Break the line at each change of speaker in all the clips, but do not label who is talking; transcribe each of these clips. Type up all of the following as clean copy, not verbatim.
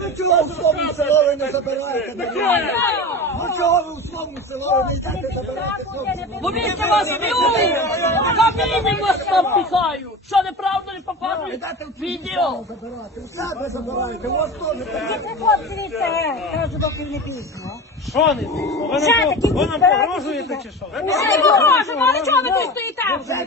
Ну чого в своєму село ви не забираєте? Ну чого ви у своєму село не йдете забирати хлопців?
Бо віки вас б'ють! Камінь вас там піхають! Що неправду не показують?
Йдете в
Відео!
забирати, у себе забирайте, у вас теж так.
Ти хлопці від це, кажу, доки не пізно.
Що не пішло? Ви нам погрожуєте чи що?
Ми не погрожуємо, але чого ви тут стоїте вже?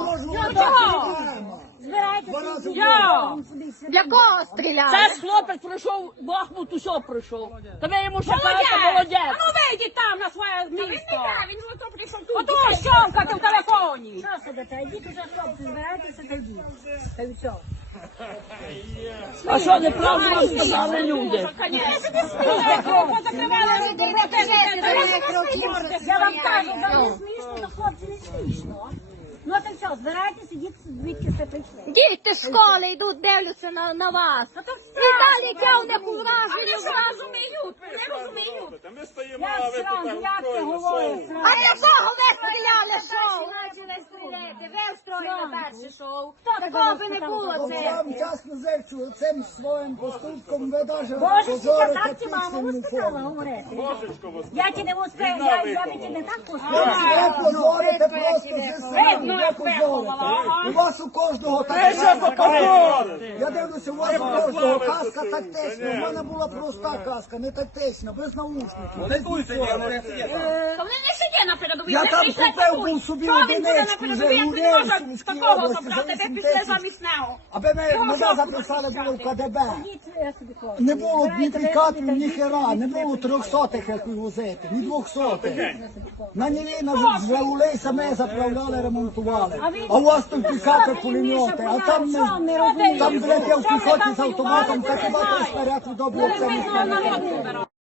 Збирайтеся.
Я!
Для кого стріляли?
Це ж хлопець пройшов, Бахмут усе пройшов. Та ви йому ще кажете,
А
молодець.
ну вийдіть там на своє місто. Він ото прийшов тут. Ото щомкати в телефоні.
Що сидите? Йдіть уже, хлопці, збирайтеся та йдіть. Та й все.
А що неправду вам сказали люди?
Я вам кажу, вам не смішно, то хлопці не смішно. Ну то все, збирайтеся, ідіть звідки все прийшли.
Діти з школи йдуть, дивляться на вас. І далі яке у них ураження.
Не розуміють.
Ми стоїмо,
Я сразу, як ти говориш,
А для кого ви стріляли шоу? Почали стріляти, ви устроїли перше шоу. Такого би не було
Я
це.
вам чесно зичу, цим своїм поступком ви навіть
Боже,
позорите
так ті мама
пісенну
сказала
форму.
говорити.
Божечко вас.
Я ті не успею, я би ті не так
Ви
пустила.
позорите просто ЗСУ, ви позорите. У вас у кожного так Я дивлюся, у вас у кожного каска тактична. У мене була проста каска, не тактична, без наушників.
Та вони не сидять на передовій.
Я
вони
там
прийшли
купив
тут.
був собі
Що він буде на
одиничку вже
передовій, як
у
він не
Рейсу,
може
Міській
такого
області,
забрати,
за
де
8
пішли
тисяч.
замість нього.
Аби мене записали було в КДБ.
Ідіть, я собі хлопці.
Не було ні
Збирайтеся,
трикатів,
та
ні
йдіть,
хера, не
звідки
було
прийшли.
300-х, як вивозити, ні 200-х. На Ніві на Жигулей саме заправляли, ремонтували. А у вас тут пікапи, пулемети, а там не там, блядь, я в піхоті з автоматом, так хіба той снаряд удобно це не